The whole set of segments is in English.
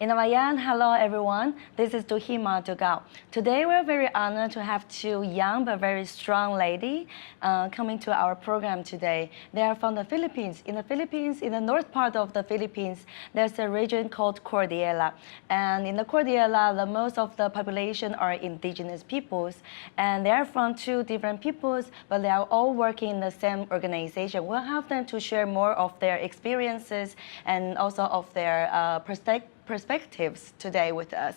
Inamayan, hello everyone. This is Tuhima Dugao. Today we're very honored to have two young but very strong ladies coming to our program today. They are from the Philippines. In the north part of the Philippines, there's a region called Cordillera. And in the Cordillera, the most of the population are indigenous peoples. And they are from two different peoples, but they are all working in the same organization. We'll have them to share more of their experiences and also of their perspectives today with us.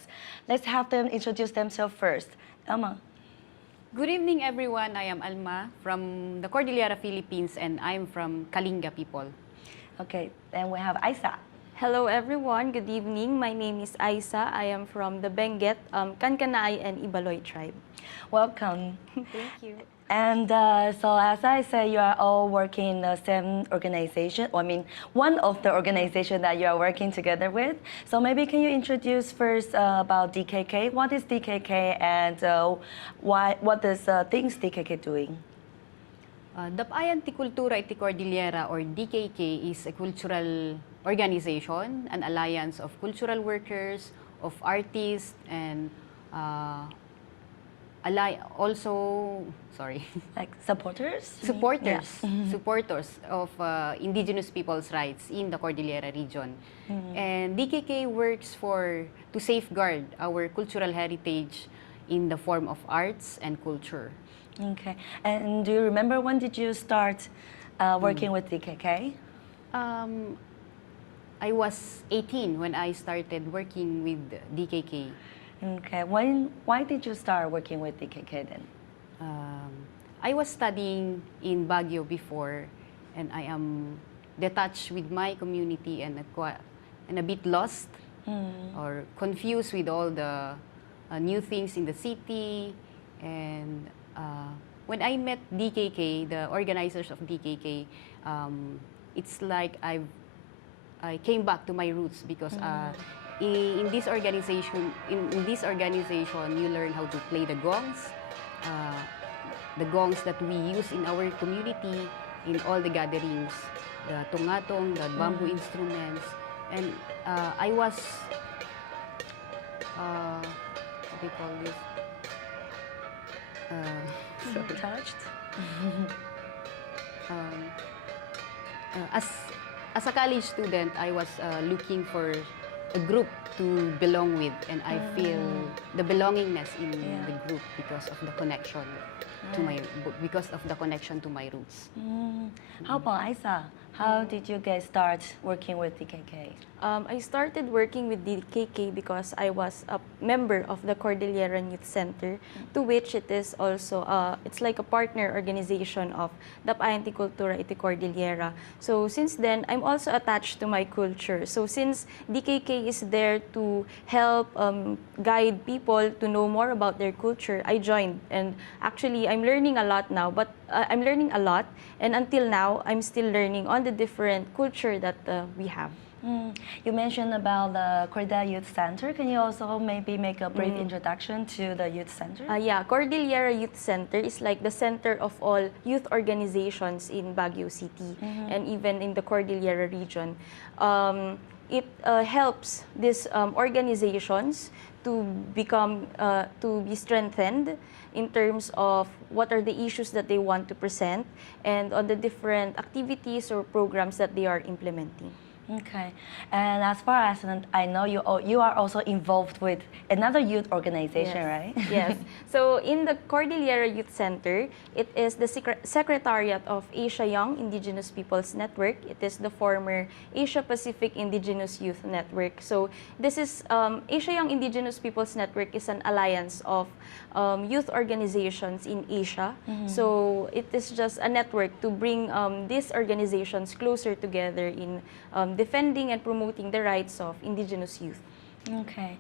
Let's have them introduce themselves first. Alma. Good evening, everyone. I am Alma from the Cordillera, Philippines, and I'm from Kalinga people. Okay, then we have Aisa. Hello, everyone. Good evening. My name is Aisa. I am from the Benguet, Kankanay, and Ibaloy tribe. Welcome. Thank you. And so as I say, you are all working in the same organization. I mean, one of the organizations that you are working together with. So maybe can you introduce first about DKK? What is DKK and what is things DKK doing? Dapayan ti Kultura iti Cordillera, or DKK, is a cultural organization, an alliance of cultural workers, of artists, and like supporters? Supporters. Yeah. Supporters of indigenous people's rights in the Cordillera region. And DKK works to safeguard our cultural heritage in the form of arts and culture. Okay. And do you remember when did you start working with DKK? I was 18 when I started working with DKK. Okay. Why did you start working with DKK then? I was studying in Baguio before, and I am detached with my community and a bit lost or confused with all the new things in the city. And when I met DKK, the organizers of DKK, it's like I came back to my roots because in this organization, you learn how to play the gongs that we use in our community in all the gatherings, the tungatong, the bamboo instruments, and I was what do you call this? Touched? As a college student, I was looking for a group to belong with, and I feel the belongingness in the group because of the connection to my roots. How about Aisa? How did you guys start working with DKK? I started working with DKK because I was a member of the Cordillera Youth Center, to which it is also, it's like a partner organization of Dapayan ti Kultura iti Cordillera. So since then, I'm also attached to my culture. So since DKK is there to help guide people to know more about their culture, I joined. And actually, I'm learning a lot now, but I'm learning a lot. And until now, I'm still learning on the different culture that we have. You mentioned about the Cordillera Youth Center. Can you also maybe make a brief introduction to the youth center? Yeah, Cordillera Youth Center is like the center of all youth organizations in Baguio City and even in the Cordillera region. It helps these organizations to be strengthened in terms of what are the issues that they want to present and on the different activities or programs that they are implementing. Okay, and as far as I know, you are also involved with another youth organization, right? Yes. So in the Cordillera Youth Center, it is the Secretariat of Asia Young Indigenous Peoples Network. It is the former Asia Pacific Indigenous Youth Network. So this is Asia Young Indigenous Peoples Network is an alliance of youth organizations in Asia. So it is just a network to bring these organizations closer together in defending and promoting the rights of indigenous youth. Okay.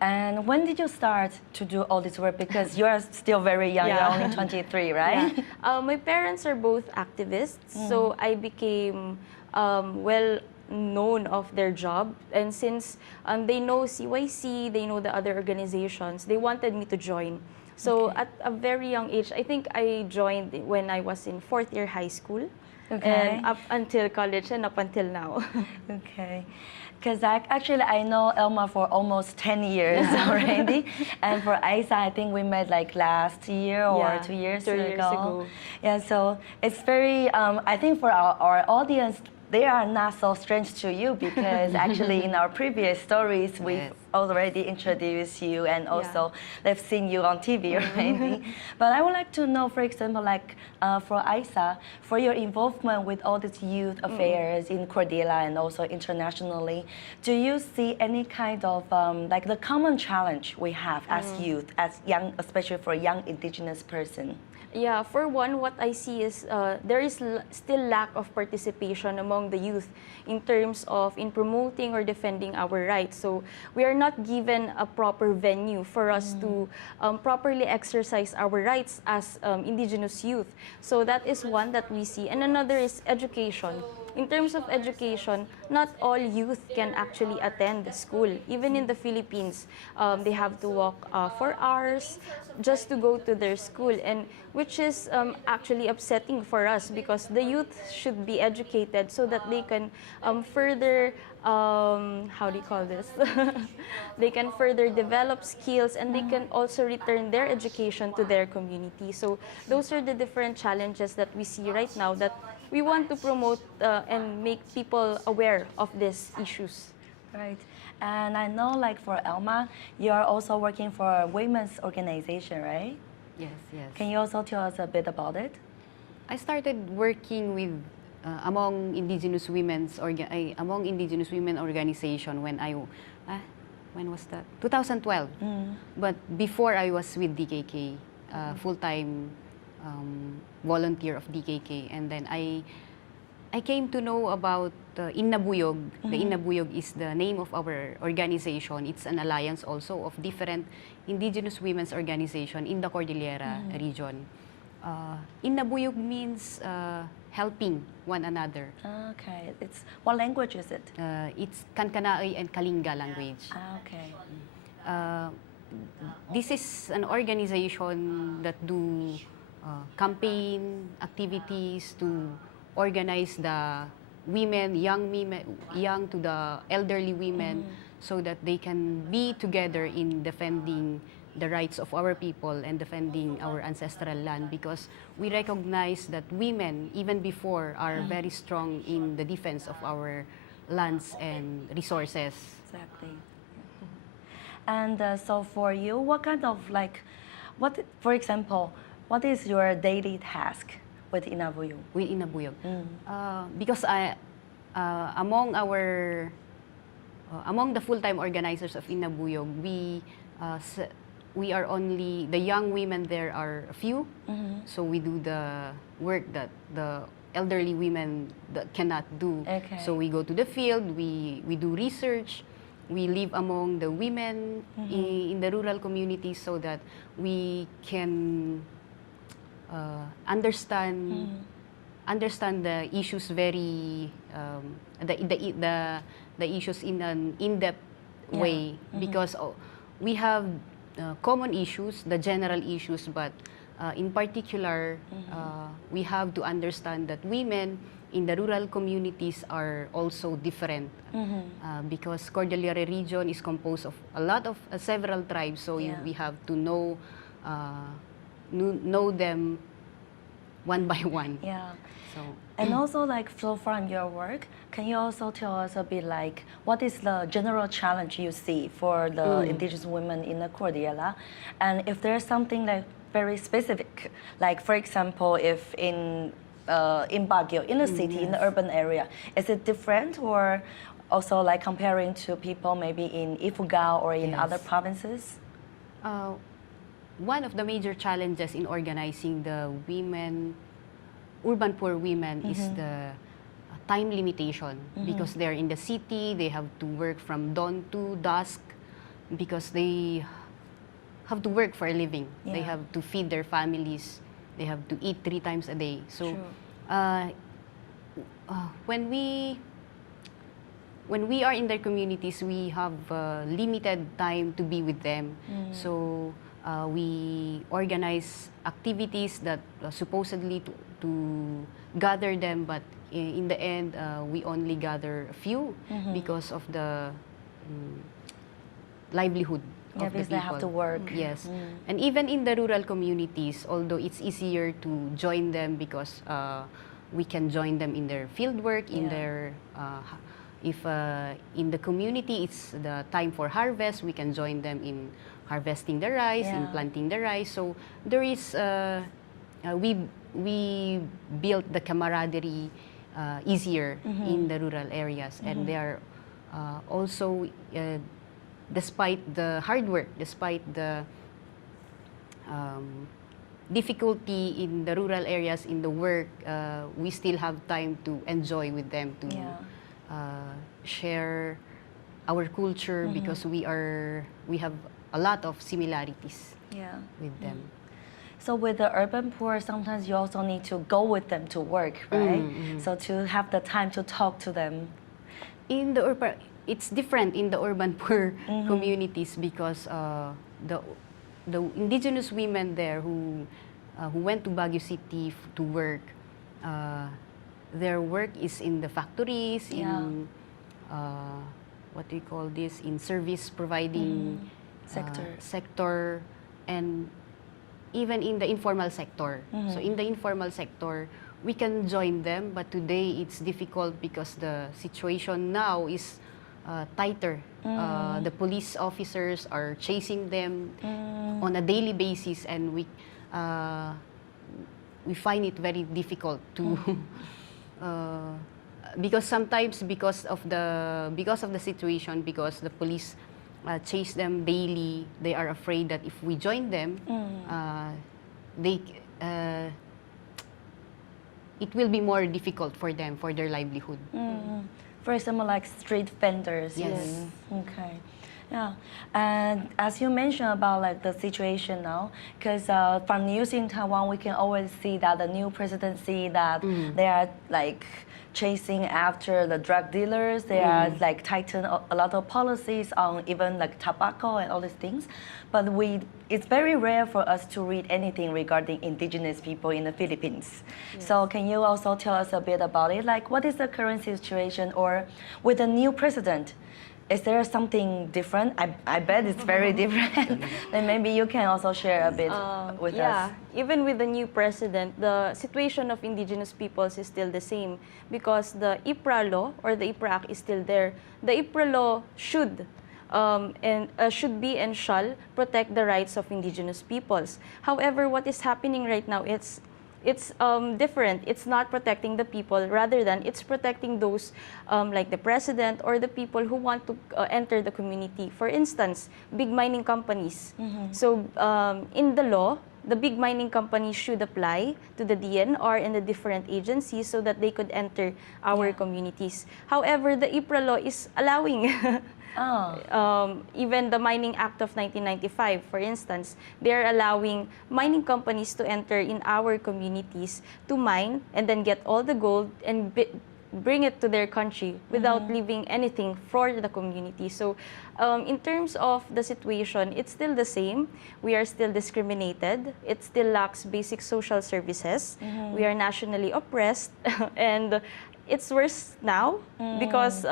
And when did you start to do all this work? Because you are still very young, you're only 23, right? Yeah. My parents are both activists, so I became well known of their job. And since they know CYC, they know the other organizations, they wanted me to join. So at a very young age, I think I joined when I was in 4th year high school. Okay. And up until college and up until now. Okay. Because actually I know Elma for almost 10 years already, and for Isa I think we met like last year or Yeah, 2 years 2 years ago. Yeah, so it's very I think for our audience they are not so strange to you because actually in our previous stories we've Yes. already introduced you and also they've seen you on TV already. But I would like to know, for example, like for Isa, for your involvement with all these youth affairs in Cordillera and also internationally, do you see any kind of like the common challenge we have as youth, as young, especially for a young indigenous person? Yeah, for one, what I see is there is still lack of participation among the youth in terms of in promoting or defending our rights. So we are not given a proper venue for us to properly exercise our rights as indigenous youth. So that is one that we see. And another is education. In terms of education, not all youth can actually attend school. Even in the Philippines, they have to walk 4 hours just to go to their school, and which is actually upsetting for us because the youth should be educated so that they can further, how do you call this? They can further develop skills and they can also return their education to their community. So those are the different challenges that we see right now that we want to promote and make people aware of these issues. Right. And I know like for Elma, you're also working for a women's organization, right? Yes, yes. Can you also tell us a bit about it? I started working with among indigenous women's women organization when was that? 2012. But before I was with DKK, full-time volunteer of DKK, and then I came to know about Innabuyog. The Innabuyog is the name of our organization. It's an alliance also of different indigenous women's organization in the Cordillera region. Innabuyog means helping one another. Okay. It's what language is it? It's Kankanaey and Kalinga language. Okay. This is an organization that do campaign activities to organize the women, young to the elderly women, so that they can be together in defending the rights of our people and defending our ancestral land, because we recognize that women, even before, are very strong in the defense of our lands and resources. Exactly. And so for you, what kind of like, for example, what is your daily task with Innabuyog? With Innabuyog. Because among the full-time organizers of Innabuyog, we are only, the young women there are a few, so we do the work that the elderly women that cannot do. Okay. So we go to the field, we do research, we live among the women in the rural communities so that we can understand the issues very the issues in an in-depth way, because we have common issues, the general issues, but in particular we have to understand that women in the rural communities are also different, because Cordillera region is composed of a lot of several tribes, so we have to know them one by one. Yeah. So, And also like so from your work, can you also tell us a bit like what is the general challenge you see for the indigenous women in the Cordillera? And if there's something like very specific, like for example, if in Baguio, in the city, in the urban area, is it different, or also like comparing to people maybe in Ifugao or in other provinces? one of the major challenges in organizing the women, urban poor women, is the time limitation, because they're in the city, they have to work from dawn to dusk, because they have to work for a living. They have to feed their families. They have to eat 3 times a day. So when we are in their communities, we have limited time to be with them. So we organize activities that supposedly to gather them, but in the end, we only gather a few because of the livelihood Yeah, of the because people. they have to work. Yes, and even in the rural communities, although it's easier to join them because we can join them in their field work, in their if in the community it's the time for harvest, we can join them in harvesting the rice, in planting the rice. So there is we built the camaraderie easier in the rural areas, and they are also despite the hard work, despite the difficulty in the rural areas in the work, we still have time to enjoy with them, to share our culture, because we have a lot of similarities with them. So with the urban poor, sometimes you also need to go with them to work, right? So to have the time to talk to them. In the urban, it's different in the urban poor communities, because the indigenous women there who went to Baguio City to work, their work is in the factories, in what do you call this, in service providing sector, and even in the informal sector. So in the informal sector, we can join them, but today it's difficult because the situation now is tighter. The police officers are chasing them on a daily basis, and we find it very difficult to because sometimes because of the situation, because the police chase them daily, they are afraid that if we join them, it will be more difficult for them, for their livelihood. For example, like street vendors. Yes. Okay. Yeah, and as you mentioned about like the situation now, because from news in Taiwan, we can always see that the new presidency, that they are like chasing after the drug dealers. They are like tighten a lot of policies on even like tobacco and all these things. But it's very rare for us to read anything regarding indigenous people in the Philippines. Yes. So can you also tell us a bit about it? Like what is the current situation, or with the new president? Is there something different? I bet it's very different. Then maybe you can also share a bit with us. Yeah, even with the new president, the situation of indigenous peoples is still the same, because the IPRA law, or the IPRA Act, is still there. The IPRA law should be and shall protect the rights of indigenous peoples. However, what is happening right now, it's different. It's not protecting the people, rather than it's protecting those like the president or the people who want to enter the community. For instance, big mining companies. So in the law, the big mining companies should apply to the DNR and the different agencies so that they could enter our communities. However, the IPRA law is allowing even the Mining Act of 1995, for instance, they're allowing mining companies to enter in our communities to mine and then get all the gold and bring it to their country without leaving anything for the community. So in terms of the situation, it's still the same. We are still discriminated. It still lacks basic social services. We are nationally oppressed. And it's worse now because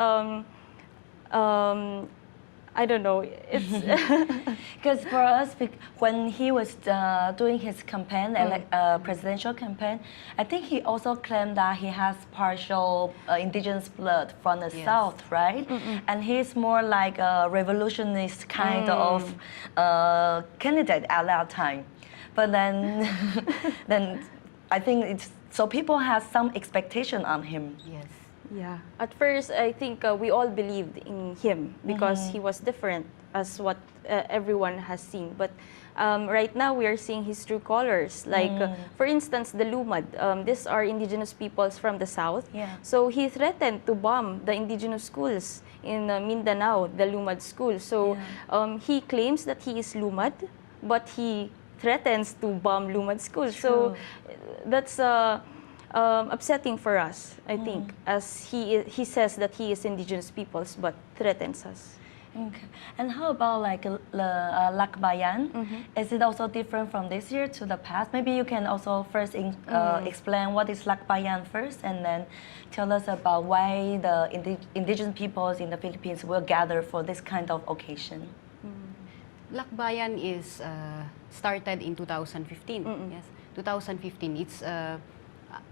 I don't know. It's because for us, when he was doing his campaign, presidential campaign, I think he also claimed that he has partial indigenous blood from the south, right? And he's more like a revolutionist kind of candidate at that time. But then, then I think it's so people have some expectation on him. Yes. Yeah. At first, I think we all believed in him because he was different as what everyone has seen. But right now, we are seeing his true colors. Like, for instance, the Lumad. These are indigenous peoples from the south. Yeah. So he threatened to bomb the indigenous schools in Mindanao, the Lumad school. So he claims that he is Lumad, but he threatens to bomb Lumad schools. So that's upsetting for us, I think, as he says that he is indigenous peoples but threatens us. Okay. And how about like Lakbayan? Is it also different from this year to the past? Maybe you can also first explain what is Lakbayan first, and then tell us about why the indigenous peoples in the Philippines will gather for this kind of occasion. Lakbayan is started in 2015. Yes, 2015. It's a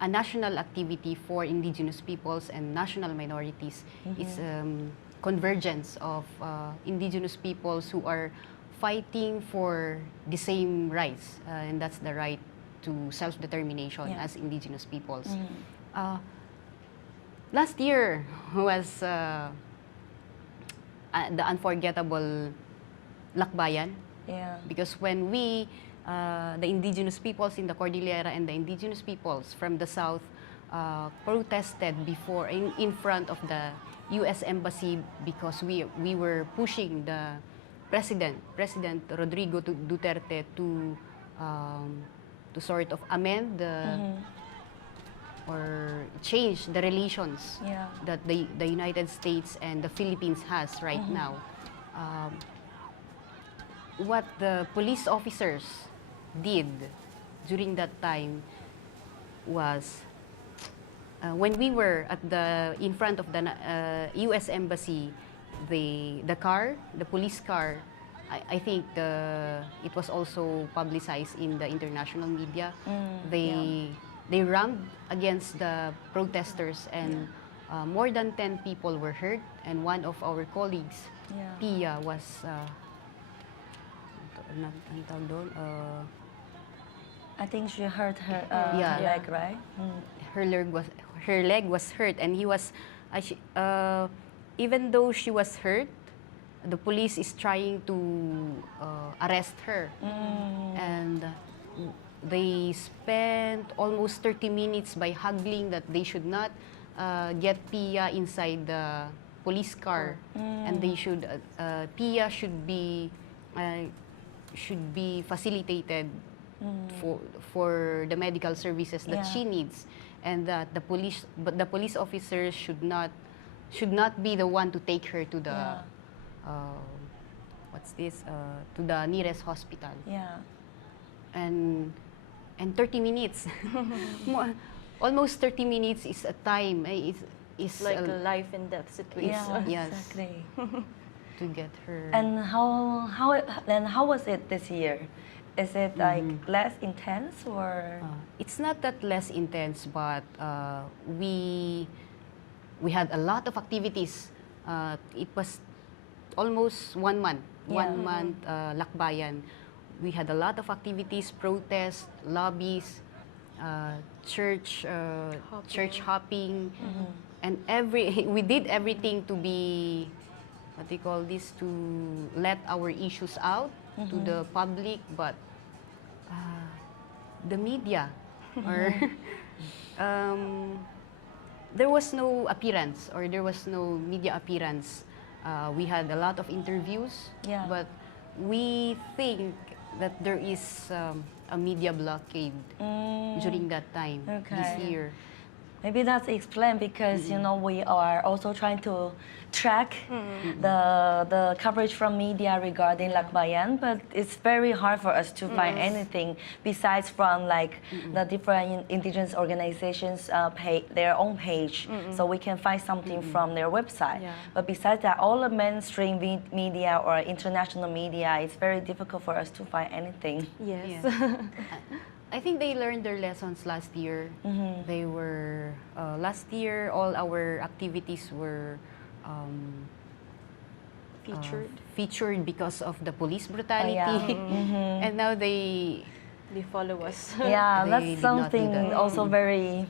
national activity for indigenous peoples and national minorities. It's convergence of indigenous peoples who are fighting for the same rights, and that's the right to self-determination as indigenous peoples. Last year was the unforgettable Lakbayan, because when we, the indigenous peoples in the Cordillera and the indigenous peoples from the south protested before in front of the U.S. Embassy, because we were pushing the President Rodrigo Duterte to sort of amend or change the relations that the United States and the Philippines has right now. What the police officers did during that time was, when we were in front of the U.S. Embassy, the police car, I think it was also publicized in the international media. They rammed against the protesters, and more than 10 people were hurt, and one of our colleagues, Pia, was I think she hurt her leg, right? Her leg was hurt, and he was even though she was hurt, the police is trying to arrest her, and they spent almost 30 minutes by haggling that they should not get Pia inside the police car, and they should Pia should be facilitated for the medical services that she needs, and that the police officers should not be the one to take her to the to the nearest hospital. And 30 minutes, almost 30 minutes is a time. It's like a life and death situation. Yeah, exactly. To get her. And how was it this year? Is it like less intense, or? It's not that less intense, but we had a lot of activities. It was almost 1 month. 1 month Lakbayan. We had a lot of activities, protests, lobbies, church hopping, and we did everything to be, what they call this, to let our issues out to the public, but the media, or there was no appearance, or there was no media appearance. We had a lot of interviews, but we think that there is a media blockade during that time this year. Maybe that's explained because you know, we are also trying to track the coverage from media regarding Lakbayan, but it's very hard for us to find anything besides from like the different indigenous organizations their own page, so we can find something from their website. But besides that, all the mainstream media or international media, it's very difficult for us to find anything. Yes. I think they learned their lessons last year. They were last year, all our activities were featured because of the police brutality, and now they follow us. Yeah, that's something also very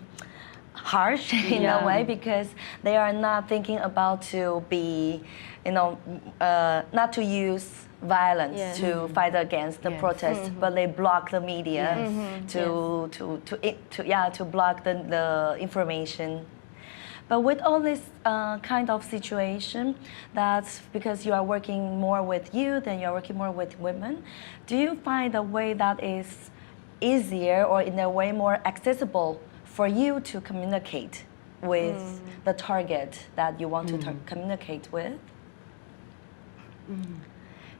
harsh in a way, because they are not thinking about to be, you know, not to use violence to fight against the protest, but they block the media to block the information. But with all this kind of situation, that's because you are working more with youth and you are working more with women. Do you find a way that is easier, or in a way more accessible for you to communicate with the target that you want to communicate with?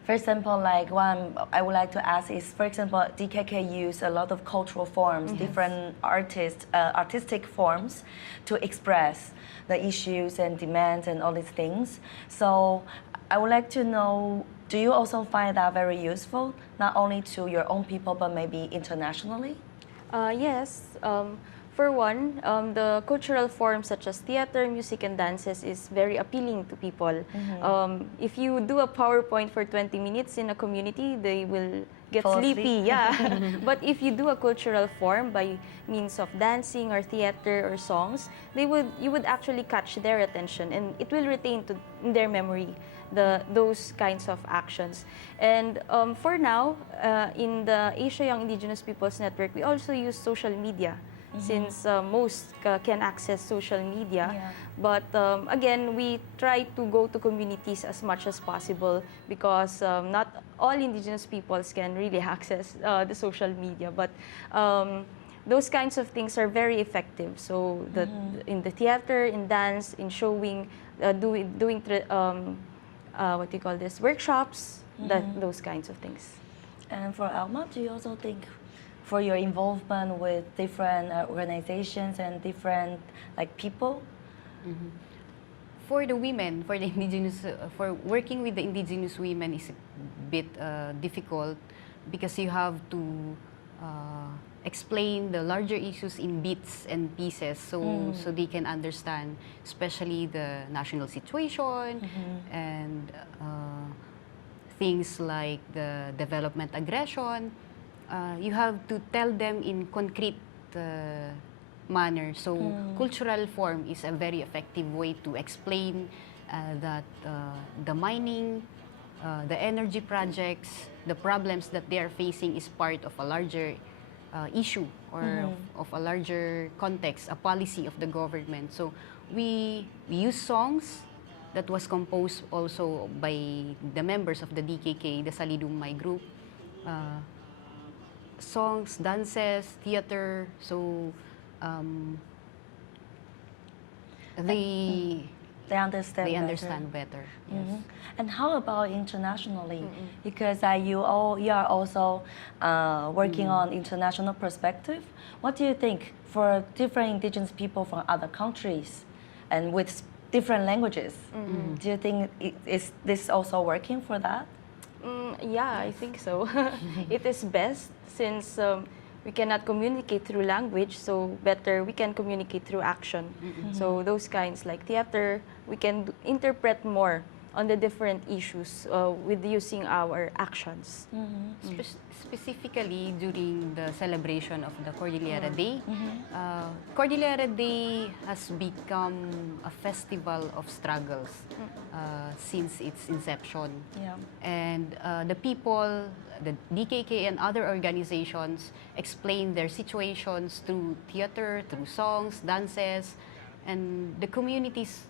For example, like one I would like to ask is, for example, DKK use a lot of cultural forms, different artistic forms to express the issues and demands and all these things. So I would like to know, do you also find that very useful, not only to your own people, but maybe internationally? Yes. For one, the cultural forms such as theater, music, and dances is very appealing to people. If you do a PowerPoint for 20 minutes in a community, they will get Fall sleepy. asleep. Yeah. But if you do a cultural form by means of dancing or theater or songs, you would actually catch their attention, and it will retain in their memory those kinds of actions. And for now, in the Asia Young Indigenous Peoples Network, we also use social media. Since most can access social media. Yeah. But again, we try to go to communities as much as possible because not all indigenous peoples can really access the social media. But those kinds of things are very effective. So in the theater, in dance, in showing, doing what do you call this, workshops, those kinds of things. And for Alma, do you also think, for your involvement with different organizations and different people? For the women, for the indigenous, for working with the indigenous women is a bit difficult because you have to explain the larger issues in bits and pieces so they can understand, especially the national situation and things like the development aggression. You have to tell them in concrete manner. So cultural form is a very effective way to explain that the mining, the energy projects, the problems that they are facing is part of a larger issue or of a larger context, a policy of the government. So we use songs that was composed also by the members of the DKK, the Salidumay group. Songs, dances, theater, so they understand better. Yes. And how about internationally? Because you are also working on international perspective. What do you think for different indigenous people from other countries and with different languages? Do you think is this also working for that? Yeah, I think so. It is best since we cannot communicate through language, so better we can communicate through action. So those kinds like theater, we can interpret more on the different issues with using our actions. Specifically during the celebration of the Cordillera Day, Cordillera Day has become a festival of struggles since its inception. Yeah. And the people, the DKK and other organizations explain their situations through theater, through songs, dances, and the communities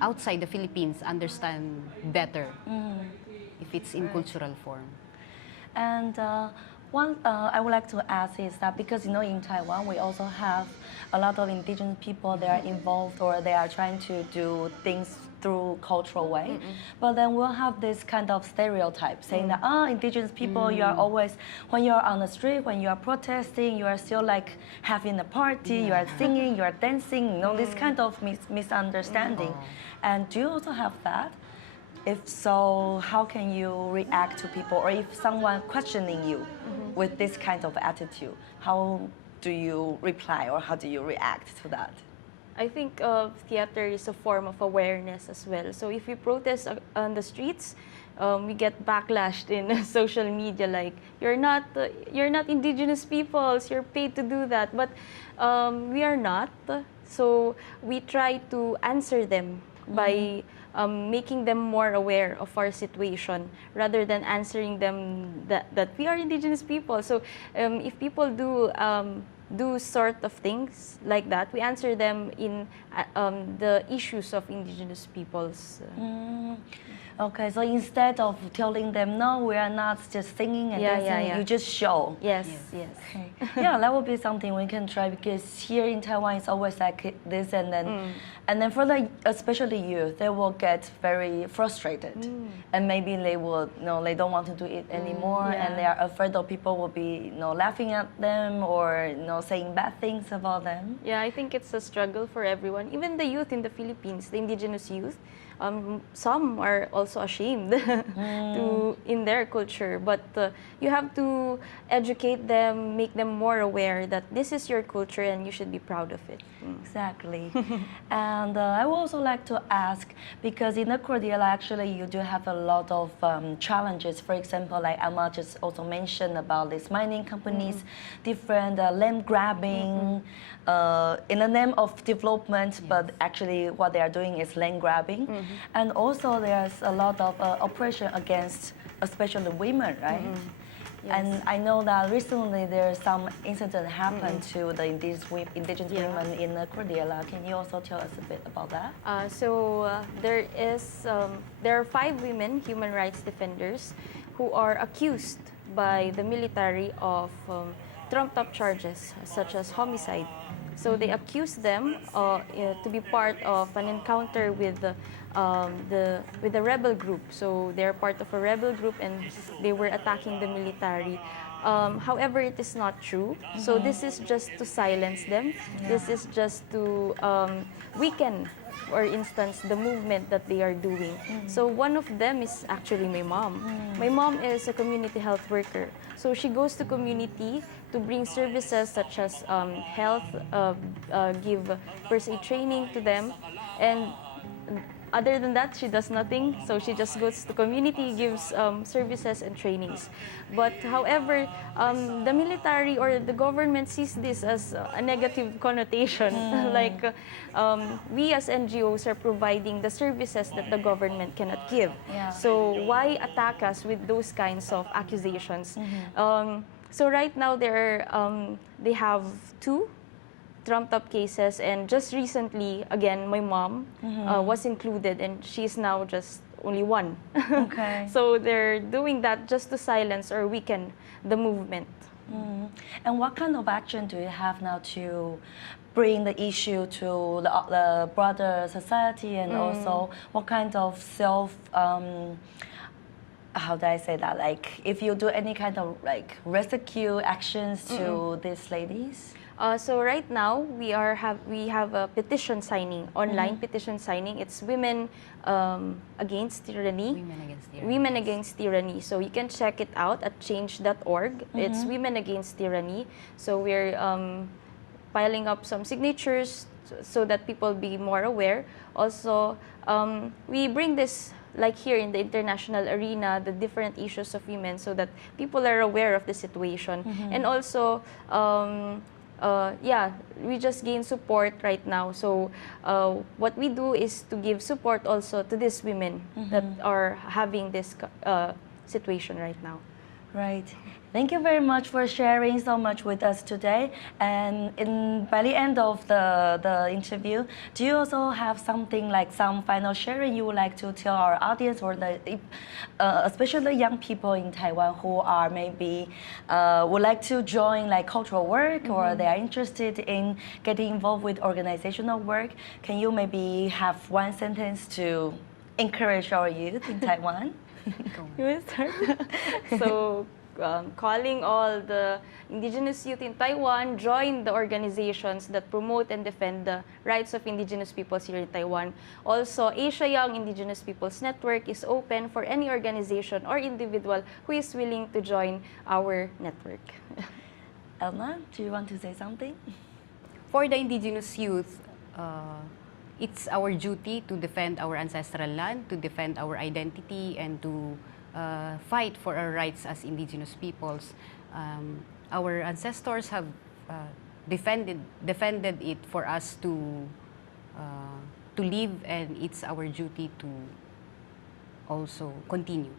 outside the Philippines understand better if it's in cultural form. And one I would like to ask is that because in Taiwan we also have a lot of indigenous people that are involved or they are trying to do things through cultural way, but then we'll have this kind of stereotype saying that indigenous people, you are always, when you're on the street, when you are protesting, you are still like having a party, you are singing, you are dancing, this kind of misunderstanding. And do you also have that? If so, how can you react to people, or if someone questioning you with this kind of attitude, how do you reply or how do you react to that? I think theater is a form of awareness as well. So if we protest on the streets, we get backlash in social media like you're not indigenous peoples, you're paid to do that, but we are not. So we try to answer them by making them more aware of our situation rather than answering them that we are indigenous people. So if people do do sort of things like that. We answer them in the issues of indigenous peoples. Okay, so instead of telling them, no, we are not just singing and dancing, you just show. Yes, yes. Okay. Yeah, that would be something we can try, because here in Taiwan it's always like this, and then for the especially youth, they will get very frustrated, and maybe they will, they don't want to do it anymore, and they are afraid that people will be, laughing at them or saying bad things about them. Yeah, I think it's a struggle for everyone, even the youth in the Philippines, the indigenous youth. Some are also ashamed in their culture, but you have to educate them, make them more aware that this is your culture and you should be proud of it. Exactly. And I would also like to ask, because in the Cordillera, actually, you do have a lot of challenges. For example, like Alma just also mentioned about these mining companies, different land grabbing, in the name of development, but actually what they are doing is land grabbing. And also there's a lot of oppression against especially women, right? Yes. And I know that recently there's some incident happened to the indigenous women in the Cordillera. Can you also tell us a bit about that? There are 5 women human rights defenders who are accused by the military of trumped-up charges such as homicide. So they accused them to be part of an encounter with the rebel group. So they're part of a rebel group and they were attacking the military. However, it is not true. So this is just to silence them. This is just to weaken, for instance, the movement that they are doing. So one of them is actually my mom. My mom is a community health worker. So she goes to community to bring services such as health, give first aid training to them, and other than that, she does nothing. So she just goes to community, gives services and trainings. But however, the military or the government sees this as a negative connotation. Like we as NGOs are providing the services that the government cannot give. So why attack us with those kinds of accusations? So right now they have 2 trumped-up cases, and just recently, again, my mom was included, and she's now just only 1. Okay. So they're doing that just to silence or weaken the movement. And what kind of action do you have now to bring the issue to the broader society, and also what kind of how do I say that? Like, if you do any kind of like rescue actions to these ladies? So right now we have a petition signing, online petition signing. It's Women Against Tyranny. Women Against Tyranny. So you can check it out at change.org. It's Women Against Tyranny. So we're piling up some signatures so that people be more aware. Also, we bring this, like here in the international arena, the different issues of women, so that people are aware of the situation. And also, we just gain support right now. So what we do is to give support also to these women that are having this situation right now. Right. Thank you very much for sharing so much with us today. And by the end of the interview, do you also have something like some final sharing you would like to tell our audience, or especially the young people in Taiwan who are maybe would like to join like cultural work, or they are interested in getting involved with organizational work? Can you maybe have one sentence to encourage our youth in Taiwan? You will start. So, calling all the indigenous youth in Taiwan, join the organizations that promote and defend the rights of indigenous peoples here in Taiwan. Also, Asia Young Indigenous Peoples Network is open for any organization or individual who is willing to join our network. Elma, do you want to say something? For the indigenous youth, it's our duty to defend our ancestral land, to defend our identity, and to fight for our rights as indigenous peoples. Our ancestors have defended it for us to live, and it's our duty to also continue.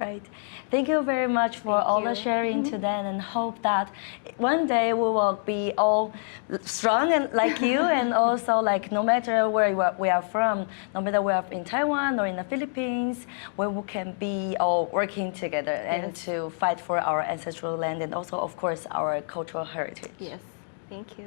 Right. Thank you very much for Thank all the you. sharing today, and hope that one day we will be all strong and like you, and also like no matter where we are from, no matter we are in Taiwan or in the Philippines, we can be all working together and to fight for our ancestral land and also, of course, our cultural heritage. Yes. Thank you.